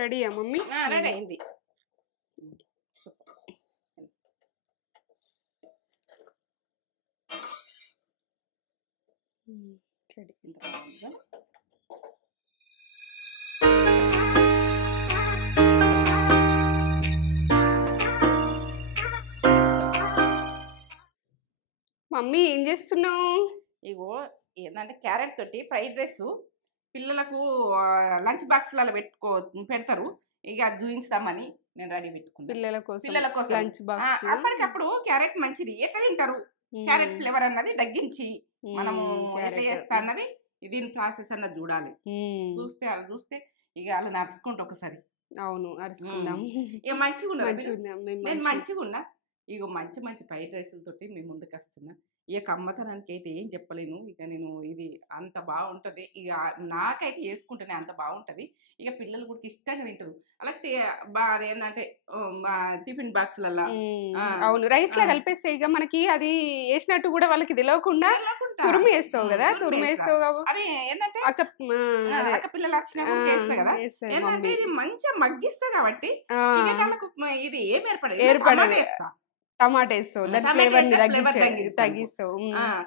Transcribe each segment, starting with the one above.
రెడీయా mummy? Ready అయింది. Ready ఇంత మమ్మీ ఏం చేస్తున్నావు? ఇగో ఏంటంటే క్యారెట్ తోటి ఫ్రైడ్ రైస్ పిల్లలకు లంచ్ బాక్స్లలో పెడతారు. ఇక అది చూపిస్తామని నేను రెడీ పెట్టుకున్నాను పిల్లల కోసం లంచ్ బాక్స్. అప్పటికప్పుడు క్యారెట్ మంచిది, ఎట్లా తింటారు క్యారెట్ ఫ్లేవర్ అన్నది తగ్గించి మనము ఎట్లా చేస్తా అన్నది దీని ప్రాసెస్ అన్నది చూడాలి. చూస్తే ఇక వాళ్ళు నడుచుకుంటూ ఒకసారి. అవును, అరుచుకుందాం. ఇక మంచిగా ఉన్నా నేను మంచిగా ఉన్నా. ఇక మంచి మంచి ఫ్రైడ్ రైసులతోటి మేము ముందుకు వస్తున్నా. ఇక కమ్మతనానికి అయితే ఏం చెప్పలేను. ఇక నేను ఇది అంత బాగుంటుంది. ఇక నాకైతే వేసుకుంటేనే అంత బాగుంటుంది. ఇక పిల్లలు కూడా ఇష్టంగా తింటారు. అలాగే ఏంటంటే టిఫిన్ బాక్స్లలో అవును రైస్ లా కలిపేస్తే ఇక మనకి అది వేసినట్టు కూడా వాళ్ళకి తెలియకుండా తురుము వేస్తావు కదా. తురుము వేస్తావు అది ఏంటంటే అక్క పిల్లలు వచ్చినాక చేస్తా కదా. ఏంటంటే ఇది మంచిగా మగ్గిస్తా కాబట్టి ఇది ఏం ఏర్పడదు. టమాటా వేస్తావు, దాని ఫ్లేవర్ ని తగ్గిస్తావు.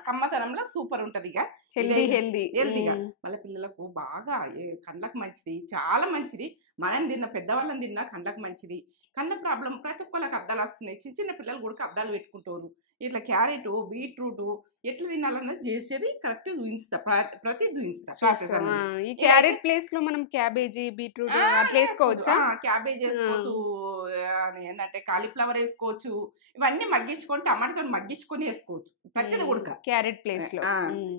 కమ్మతనంలో సూపర్ ఉంటది. ఇక హెల్దీగా మళ్ళీ పిల్లలకు బాగా కండ్లకు మంచిది, చాలా మంచిది. మనం తిన్న పెద్దవాళ్ళని తిన్నా కండ్లకు మంచిది. కళ్ళ ప్రాబ్లం ప్రతి ఒక్కళ్ళకి అద్దాలు వస్తున్నాయి. చిన్న చిన్న పిల్లలు కూడా అద్దాలు పెట్టుకుంటారు. ఇట్లా క్యారెట్ బీట్రూట్ ఎట్లా తినాలన్నది చేసేది కరెక్ట్ చూపిస్తా, ప్రతి చూపిస్తా. ఈ క్యారెట్ ప్లేస్ లో మనం క్యాబేజీ బీట్రూట్ అట్లా వేసుకోవచ్చా? క్యాబేజ్ వేసుకోవచ్చు, ఏంటంటే కాలీఫ్లవర్ వేసుకోవచ్చు. ఇవన్నీ మగ్గించుకొని టమాటాతో మగ్గించుకొని వేసుకోవచ్చు ప్రతిది ఉడక క్యారెట్ ప్లేస్ లో.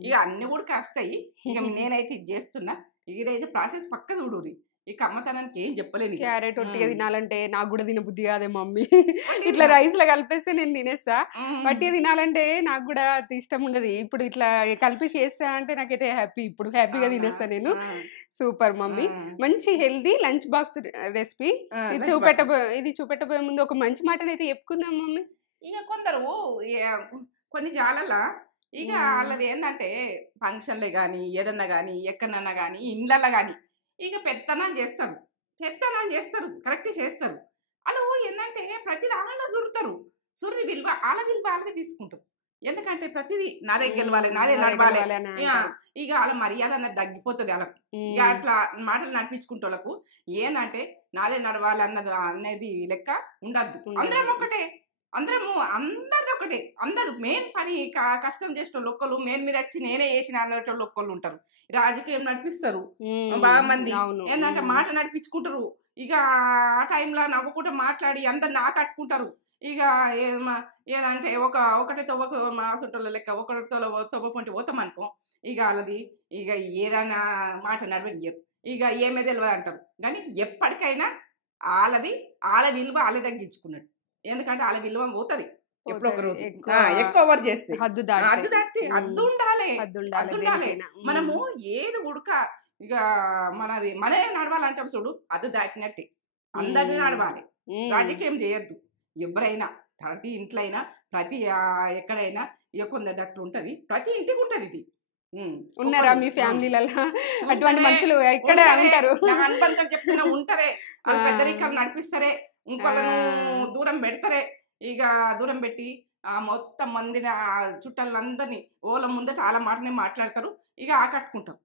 ఇక అన్ని ఉడక వస్తాయి. ఇక నేనైతే ఇది చేస్తున్నా. ఇదైతే ప్రాసెస్ పక్క చూడురి. ఈ కమ్మతనానికి ఏం చెప్పలేదు. క్యారెట్ ఒట్టిగా తినాలంటే నాకు కూడా తినబుద్ధి కాదే మమ్మీ. ఇట్లా రైస్ లో కలిపేస్తే నేను తినేస్తా. వట్టిగా తినాలంటే నాకు కూడా ఇష్టం ఉండదు. ఇప్పుడు ఇట్లా కలిపి చేస్తా అంటే నాకైతే ఇప్పుడు హ్యాపీగా తినేస్తా నేను. సూపర్ మమ్మీ, మంచి హెల్దీ లంచ్ బాక్స్ రెసిపీ. ఇది చూపెట్టబోయే ముందు ఒక మంచి మాటనైతే చెప్పుకుందాం మమ్మీ. ఇక కొందరు కొన్ని జాలలా ఇక వాళ్ళది ఏంటంటే ఫంక్షన్లే కానీ ఏదన్నా కానీ ఎక్కడన్నా కానీ ఇండ్లల్లో కానీ ఇక పెత్తనాలు చేస్తారు కరెక్ట్ చేస్తారు. వాళ్ళు ఏంటంటే ప్రతి దానిలో జురుతారు. సుర్రి విలువ వాళ్ళకి తీసుకుంటారు. ఎందుకంటే ప్రతిదీ నాదే గెలవాలి, నాదే నడవాలి. ఇక వాళ్ళ మర్యాద అన్నది తగ్గిపోతుంది వాళ్ళకు. ఇక అట్లా మాటలు నడిపించుకుంటే వాళ్ళకు ఏంటంటే నాదే నడవాలి అనేది లెక్క ఉండద్దు. అందరది ఒకటే. అందరు మెయిన్ పని కష్టం చేసిన ఒక్కళ్ళు మెయిన్ మీద వచ్చి నేనే చేసిన అనేటోళ్ళు ఒక్కళ్ళు ఉంటారు. రాజకీయం నడిపిస్తారు బాగా మంది. ఏంటంటే మాట నడిపించుకుంటారు. ఇక ఆ టైంలో నవ్వుకుంటూ మాట్లాడి అందరు నాకట్టుకుంటారు. ఇక ఏదంటే ఒకటితో ఒక మాసంటోళ్ళ లెక్క ఒకటితో తవ్వకుంటే పోతామనుకో ఇక వాళ్ళది ఇక ఏదైనా మాట నడవని ఇక ఏమే తెలియదు అంటారు. కానీ ఎప్పటికైనా వాళ్ళ విలువ వాళ్ళే తగ్గించుకున్నాడు. ఎందుకంటే వాళ్ళ విలువ పోతుంది ఎప్పుడో ఒక రోజు. ఎక్కువ ఓవర్ చేస్తే హద్దు దాటి హద్దు ఉండాలి. మనము ఏది ఉడక ఇక మనదే నడవాలంటాం చూడు, అది దాటినట్టే అందరినీ నడవాలి. రాజకీయం చేయొద్దు. ఎవరైనా ప్రతి ఇంట్లో అయినా ప్రతి ఎక్కడైనా ఇక కొందరు డాక్టర్ ఉంటది. ప్రతి ఇంటికి ఉంటది. ఇది ఉన్నారా మీ ఫ్యామిలీలలో అటువంటి మనుషులు? ఎక్కడ ఉంటారు అనుబంధం చెప్తున్నా ఉంటారే. పెద్దరికలు నడిపిస్తారే, ఇంకొకను దూరం పెడతారే. ఇక దూరం పెట్టి మొత్తం మందిని చుట్టాలందరినీ ఓల ముందట వాళ్ళ మాటనే మాట్లాడతారు. ఇక ఆకట్టుకుంటాం.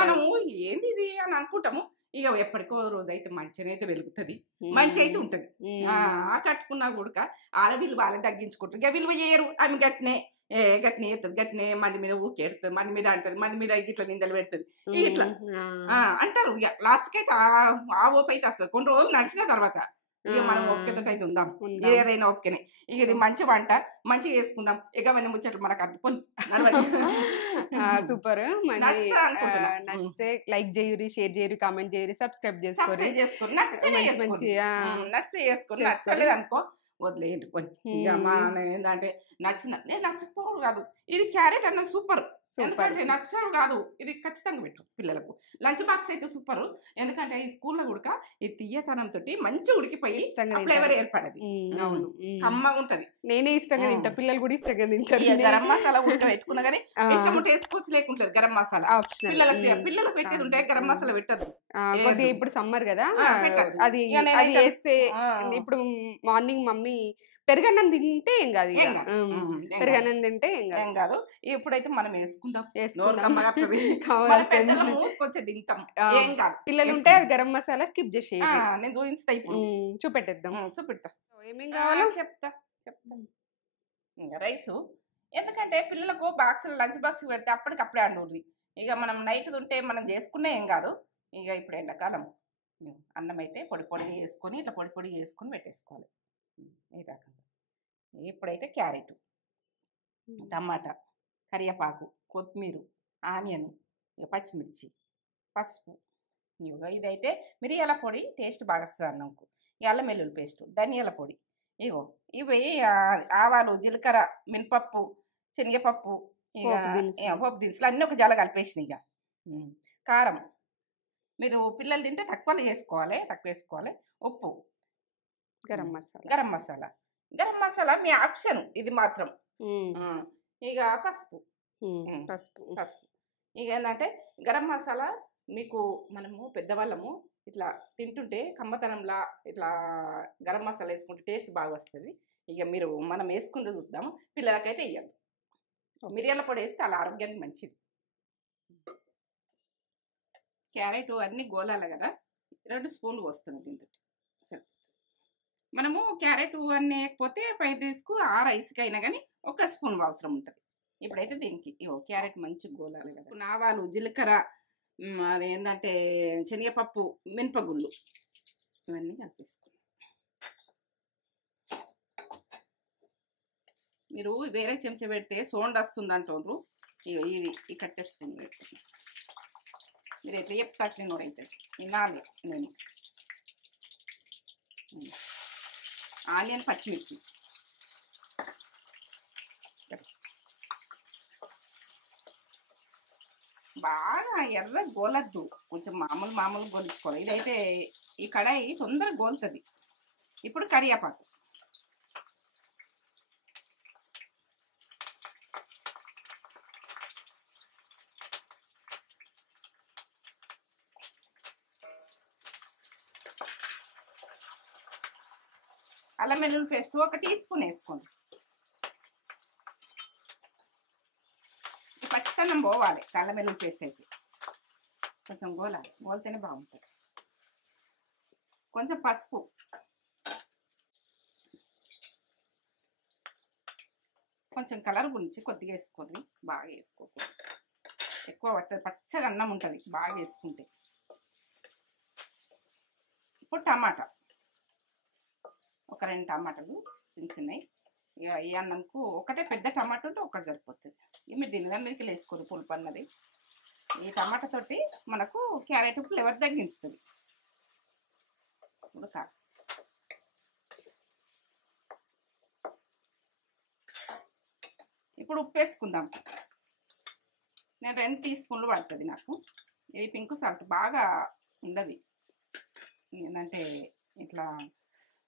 మనము ఏంది ఇది అని అనుకుంటాము. ఇక ఎప్పటికో రోజు అయితే మంచిగా అయితే వెలుగుతుంది, మంచి అయితే ఉంటది. ఆకట్టుకున్నా కూడా వాళ్ళ విలువ వాళ్ళని తగ్గించుకుంటారు. ఇక విలువ చేయరు. ఆమె గట్టినే ఎత్తుంది, గట్టినే మంది మీద ఊకేడుతుంది, మంది మీద అంటది, మంది మీద ఇట్లా నిందలు పెడుతుంది. ఇట్లా అంటారు. ఇక లాస్ట్కి అయితే ఆ ఓపు అయితే వస్తుంది. కొన్ని రోజులు నడిచిన తర్వాత ఇక మనం ఒప్పుకేటట్టు అయితే ఉందాం. ఏదైనా ఒప్పుకేనే. ఇక ఇది మంచి వంట మంచిగా వేసుకుందాం. ఇక అవన్నీ ముచ్చట్లు మనకు అర్థం. సూపర్. నచ్చితే లైక్ చేయరు, షేర్ చేయరు, కామెంట్ చేయరు, సబ్స్క్రైబ్ చేసుకోరు. నచ్చలేదు అనుకో వదిలేయండి కొన్ని. ఇక మా ఏంటంటే నేను నచ్చకపోవడం కాదు, ఇది క్యారెట్ అన్న సూపర్. ఎందుకంటే నచ్చడం కాదు, ఇది ఖచ్చితంగా పెట్టు పిల్లలకు. లంచ్ బాక్స్ అయితే సూపర్. ఎందుకంటే ఈ స్కూల్లో కూడా ఈ తీయతనం తోటి మంచిగా ఉడికిపోయి ఫ్లేవర్ ఏర్పడది. అవును, కమ్మగా ఉంటది. నేనే ఇష్టంగా తింటా, పిల్లలు కూడా ఇష్టంగా తింటారు. గరం మసాలా ఉడక పెట్టుకున్నా కానీ ఇష్టం ఉంటే వేసుకోవచ్చు, లేకుంటది గరం మసాలా. పిల్లలకు పెట్టేది ఉంటే గరం మసాలా పెట్టద్దు కొద్దిగా. ఇప్పుడు సమ్మర్ కదా, అది అది వేస్తే ఇప్పుడు మార్నింగ్ మమ్మీ పెరుగన్నం తింటే ఏం కాదు, పెరుగన్నం తింటే ఏం కాదు. ఇప్పుడైతే మనం వేసుకుందాం, కొంచెం తింటాం, ఏం కాదు. పిల్లలు ఉంటే అది గరం మసాలా స్కిప్ చేసి నేను చూపిస్తా, ఇప్పుడు చూపెట్టేద్దాం. చూపెడతా ఏమేం కావాలో చెప్తా. రైసు, ఎందుకంటే పిల్లలకు బాక్స్ లంచ్ బాక్స్ పెడితే అప్పటికప్పుడే అండి. ఇక మనం నైట్ ఉంటే మనం చేసుకునే ఏం కాదు. ఇక ఇప్పుడు ఎండాకాలం అన్నం అయితే పొడి పొడిగా వేసుకొని ఇట్లా పొడి పొడిగా వేసుకొని పెట్టేసుకోవాలి. ఈ రకంగా. ఇప్పుడైతే క్యారెట్, టమాటా, కరివేపాకు, కొత్తిమీర, ఆనియన్, ఇక పచ్చిమిర్చి, పసుపు. ఇదైతే మిరియాల పొడి టేస్ట్ బాగా వస్తుంది అన్నంకు. అల్లం వెల్లుల్లి పేస్ట్, ధనియాల పొడి. ఇగో ఇవి ఆవాలు, జీలకర్ర, మినపప్పు, శనగపప్పు, ఇక పోపు దినుసులు అన్నీ ఒక జాల కలిపేసిన. ఇక కారం మీరు పిల్లలు తింటే తక్కువ వేసుకోవాలి. ఉప్పు, గరం మసాలా. గరం మసాలా మీ ఆప్షన్, ఇది మాత్రం. ఇక పసుపు. ఇక ఏంటంటే గరం మసాలా మీకు మనము పెద్దవాళ్ళము ఇట్లా తింటుంటే కమ్మతనంలా ఇట్లా గరం మసాలా వేసుకుంటే టేస్ట్ బాగా వస్తుంది. ఇక మనం వేసుకుంటూ చూద్దాము. పిల్లలకైతే వేయద్దు. మిరియాల పొడి వేస్తే అలా ఆరోగ్యానికి మంచిది. క్యారెట్ అన్నీ గోలాలి కదా, 2 స్పూన్లు వస్తుంది దీంతో. సరే, మనము క్యారెట్ అన్నీ వేయకపోతే ఫ్రైడ్ రైస్కు ఆ రైస్కి అయినా కానీ 1 స్పూన్ అవసరం ఉంటుంది. ఇప్పుడైతే దీనికి క్యారెట్ మంచిగా గోలాలి కదా. ఆవాలు, జీలకర్ర, అదేంటంటే శనగపప్పు, మినపగుళ్ళు, ఇవన్నీ కలిపేసుకోండి. మీరు వేరే చెంచా పెడితే సౌండ్ వస్తుంది అంటుండ్రు. ఇవి కట్టేస్తుంది పెట్టుకుని మీరు ఎట్లా చెప్తా అట్లే నోడైతే వినాలి. నేను ఆనియన్, పచ్చిమిర్చి బాగా ఎర్ర గోలద్దు, కొంచెం మామూలు గోలించుకోవాలి. ఇదైతే ఈ కడాయి తొందరగా గోలుతుంది. ఇప్పుడు కరివేపాకు, అల్లం వెల్లుల్లి పేస్ట్ 1 టీ స్పూన్ వేసుకోండి. పచ్చితనం పోవాలి. అల్లం వెల్లుల్లి పేస్ట్ అయితే కొంచెం గోలితేనే బాగుంటుంది. కొంచెం పసుపు, కొంచెం కలర్ గురించి కొద్దిగా వేసుకోండి, బాగా వేసుకోకూడదు. ఎక్కువ పట్టదు, పచ్చగా అన్నం ఉంటుంది బాగా వేసుకుంటే. ఇప్పుడు టమాటా, ఒక 2 టమాటాలు చిన్నవి. ఇక ఈ అన్నంకు ఒకటే పెద్ద టమాటా ఉంటే ఒకటి సరిపోతుంది. మీరు దీనిదానికి వేసుకోరు పులుపు అన్నది. ఈ టమాటా తోటి మనకు క్యారెట్ ఫ్లేవర్ తగ్గిస్తుంది. ఇప్పుడు ఉప్పు వేసుకుందాం. నేను 2 టీ స్పూన్లు పడుతుంది నాకు. ఇది పింక్ సాల్ట్ బాగా ఉండదు, ఏంటంటే ఇట్లా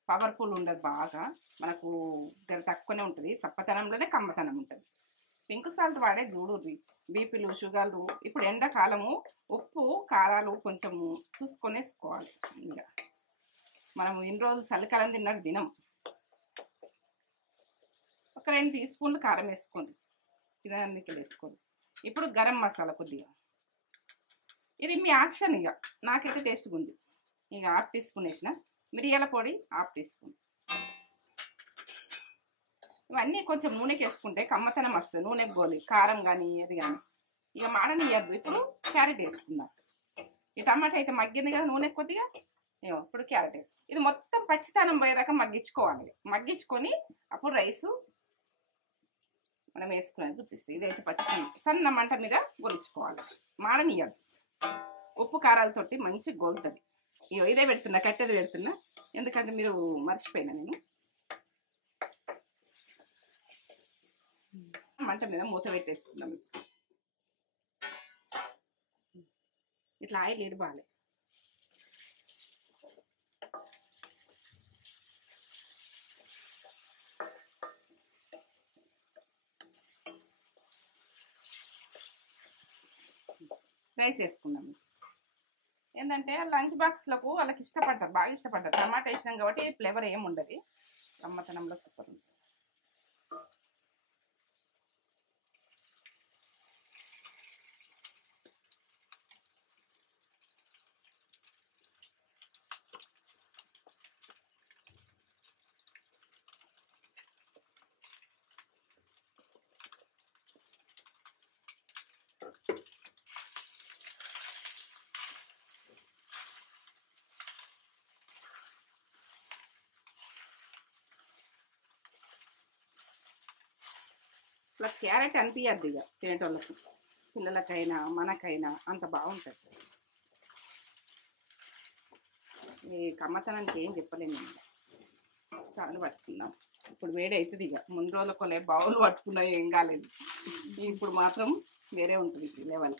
పవర్ఫుల్ ఉండదు, బాగా మనకు తక్కువనే ఉంటుంది. చప్పతనంలోనే కమ్మతనం ఉంటుంది. పింక్ సాల్ట్ వాడే చూడుర్రి, బీపీలు, షుగర్లు. ఇప్పుడు ఎండాకాలము ఉప్పు కారాలు కొంచెం చూసుకొని వేసుకోవాలి. ఇంకా మనము ఇన్ని రోజులు చలికాలం తిన్నట్టు తినం. ఒక 2 టీ స్పూన్లు కారం వేసుకోండి, తినడానికి వేసుకోండి. ఇప్పుడు గరం మసాలా కొద్దిగా, ఇది మీ ఆప్షన్. ఇక నాకైతే టేస్ట్గా ఉంది. ఇక 1/2 టీ స్పూన్ వేసిన. మిరియాల పొడి 1/2 టీ స్పూన్. ఇవన్నీ కొంచెం నూనెకి వేసుకుంటే కమ్మతనం వస్తుంది. నూనె గోలి కారం కానీ అది కానీ ఇక మాడనియద్దు. ఇప్పుడు క్యారెట్ వేసుకుందాం. ఈ టమాటా అయితే మగ్గింది కదా నూనె కొద్దిగా. ఇప్పుడు క్యారెట్ ఇది మొత్తం పచ్చితనం పోయేదాకా మగ్గించుకోవాలి. మగ్గించుకొని అప్పుడు రైసు మనం వేసుకునేది చూపిస్తుంది. ఇదైతే పచ్చితనం సన్న మంట మీద గొలుచుకోవాలి, మాడనియద్దు. ఉప్పు కారాలతోటి మంచిగా గోలుతుంది. ఇదే పెడుతున్నా, కట్టెది పెడుతున్నా, ఎందుకంటే మీరు మర్చిపోయినా నేను. మంట మీద మూత పెట్టేసుకుందాం. ఇట్లా ఆయిల్ ఇడబాలి. రైస్ వేసుకుందాం. ఏంటంటే లంచ్ బాక్స్లకు వాళ్ళకి ఇష్టపడతారు, బాగా ఇష్టపడతారు. టమాటా వేసినాం కాబట్టి ఫ్లేవర్ ఏమి ఉండదు, రమ్మతనంలో సూపర్ ఉంటుంది. ప్లస్ క్యారెట్ అనిపించద్దు ఇక తినేటోళ్ళకి, పిల్లలకైనా మనకైనా అంత బాగుంటుంది. ఈ కమ్మతనానికి ఏం చెప్పలేము. స్టాండ్ పట్టుకుందాం. ఇప్పుడు వేడి అవుతుంది ఇక. ముందు రోజులకోలే బౌల్ పట్టుకున్నా ఏం కాలేదు, ఇప్పుడు మాత్రం వేరే ఉంటుంది లెవెల్.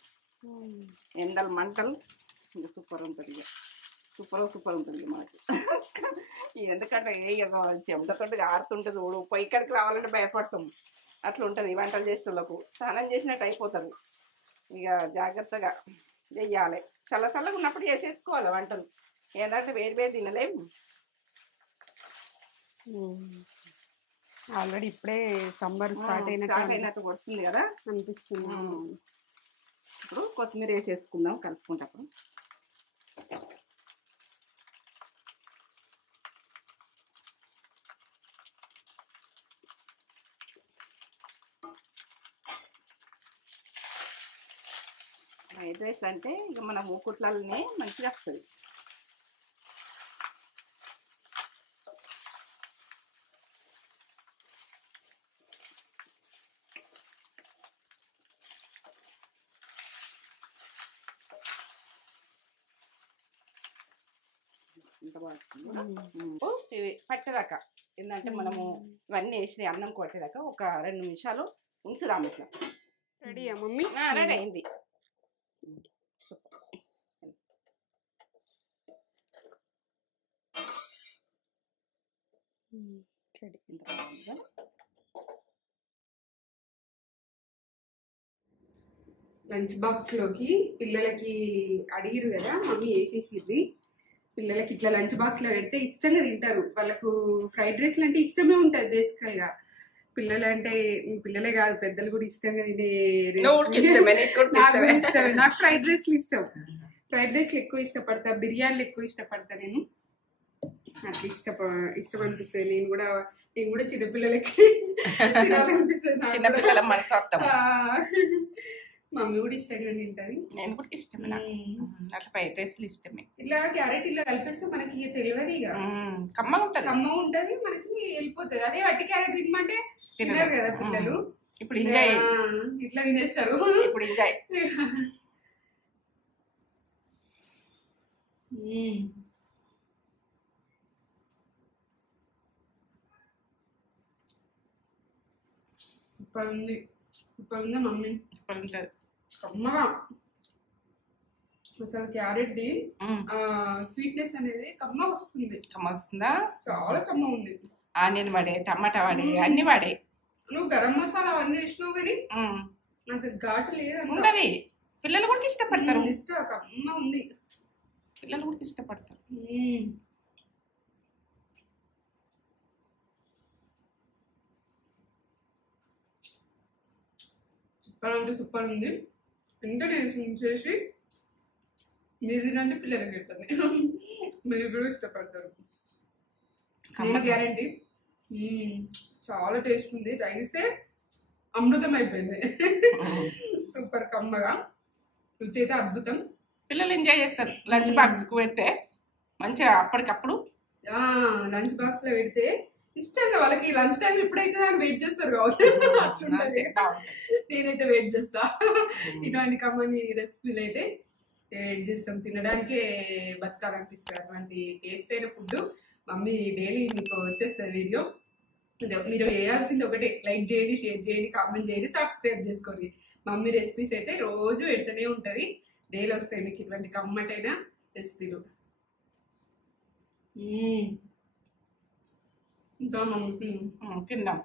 ఎండలు మంటలు ఇంకా సూపర్ ఉంటుంది ఇక. సూపర్ ఉంటుంది మనకి. ఎందుకంటే చెమటతోటి ఆరుతుంటుంది, చూడు పొయ్యి ఇక్కడికి రావాలంటే భయపడతాం. అట్లా ఉంటుంది వంటలు చేసేటోళ్ళకు. స్నానం చేసినట్టు అయిపోతుంది. ఇక జాగ్రత్తగా చెయ్యాలి. చల్లగా ఉన్నప్పుడు చేసేసుకోవాలి వంటలు. ఏంటంటే వేడి తినలేము. ఆల్రెడీ ఇప్పుడే సమ్మర్ స్టార్ట్ అయినట్టు పడుతుంది కదా అనిపిస్తుంది. ఇప్పుడు కొత్తిమీర వేసేసుకుందాం కలుపుకుంటప్పుడు. ఫ్రైడ్ రైస్ అంటే ఇక మన మూకుట్లనే మంచిగా వస్తుంది. ఇవి పట్టేదాకా ఏంటంటే మనము ఇవన్నీ వేసి అన్నం కొట్టేదాకా ఒక 2 నిమిషాలు ఉంచుదాం. ఇట్లా రెడీయా మమ్మీ? రెడీ అయింది. లంచ్ బాక్స్ లోకి పిల్లలకి అడిగిరు కదా మమ్మీ వేసేసిర్ది. పిల్లలకి ఇట్లా లంచ్ బాక్స్ లో పెడితే ఇష్టంగా తింటారు. వాళ్ళకు ఫ్రైడ్ రైస్లు అంటే ఇష్టమే ఉంటుంది బేసికల్ గా. పిల్లలు అంటే పిల్లలే కాదు పెద్దలు కూడా ఇష్టంగా తినే. నాకు ఫ్రైడ్ రైస్లు ఇష్టం. ఫ్రైడ్ రైస్లు ఎక్కువ ఇష్టపడతా, బిర్యానీలు ఎక్కువ ఇష్టపడతా. నేను అట్లా ఇష్టం అనిపిస్తుంది. నేను కూడా చిన్నపిల్లలకి చిన్నపిల్లల మనసు. మమ్మీ కూడా ఇష్టంగా తింటది, నేను కూడా ఇష్టమే. నాకు అట్లా ఫ్రైడ్ రైస్లు ఇష్టమే. ఇట్లా క్యారెట్ ఇలా కలిపిస్తే మనకి తెలియదు, ఇక కమ్మ ఉంటది మనకి వెళ్ళిపోతుంది. అదే వట్టి క్యారెట్ తినమంటే తినరు కదా పిల్లలు. ఇప్పుడు ఎంజాయ్ ఇట్లా తినేస్తారు. ఇప్పుడు ఎంజాయ్. సూపర్ ఉంది మమ్మీ. సూపర్ ఉంటుంది కమ్మగా. అసలు క్యారెట్ ది స్వీట్నెస్ అనేది కమ్మ వస్తుంది. కమ్మ వస్తుందా? చాలా కమ్మ ఉంది. ఆనియన్ వాడే, టమాటా వాడే, అన్ని వాడే. నువ్వు గరం మసాలా అవన్నీ వేసినావు కానీ అంత ఘాటు లేదు. ఉండదు. పిల్లలు కూడా ఇష్టపడతారు. కమ్మ ఉంది, పిల్లలు కూడా ఇష్టపడతారు. సూపర్ అంటే సూపర్ ఉంది. వెంటనే చేసి మీరు తినండి, పిల్లలకి పెట్టండి. మీరు కూడా ఇష్టపడతారు, నేను గ్యారంటీ. చాలా టేస్ట్ ఉంది. రైసే అమృతం అయిపోయింది. సూపర్ కమ్మగా, రుచి అయితే అద్భుతం. పిల్లలు ఎంజాయ్ చేస్తారు. లంచ్ బాక్స్ కు పెడితే మంచిగా అప్పటికప్పుడు లంచ్ బాక్స్ లో పెడితే ఇష్టంగా వాళ్ళకి లంచ్ టైం ఎప్పుడైతే వెయిట్ చేస్తారు కావచ్చు. నేనైతే వెయిట్ చేస్తా. ఇటువంటి కమ్మని రెసిపీలు అయితే వెయిట్ చేస్తాం. తినడానికే బతకాలనిపిస్తుంది. అటువంటి టేస్ట్ అయిన ఫుడ్ మమ్మీ డైలీ మీకు వచ్చేస్తుంది వీడియో. మీరు చేయాల్సింది ఒకటే, లైక్ చేయండి, షేర్ చేయండి, కామెంట్ చేయండి, సబ్స్క్రైబ్ చేసుకోండి. మమ్మీ రెసిపీస్ అయితే రోజు పెడుతూనే ఉంటుంది. డైలీ వస్తాయి మీకు ఇటువంటి కమ్మటైన రెసిపీలు. ఇంకా మమ్మీ తిందాం.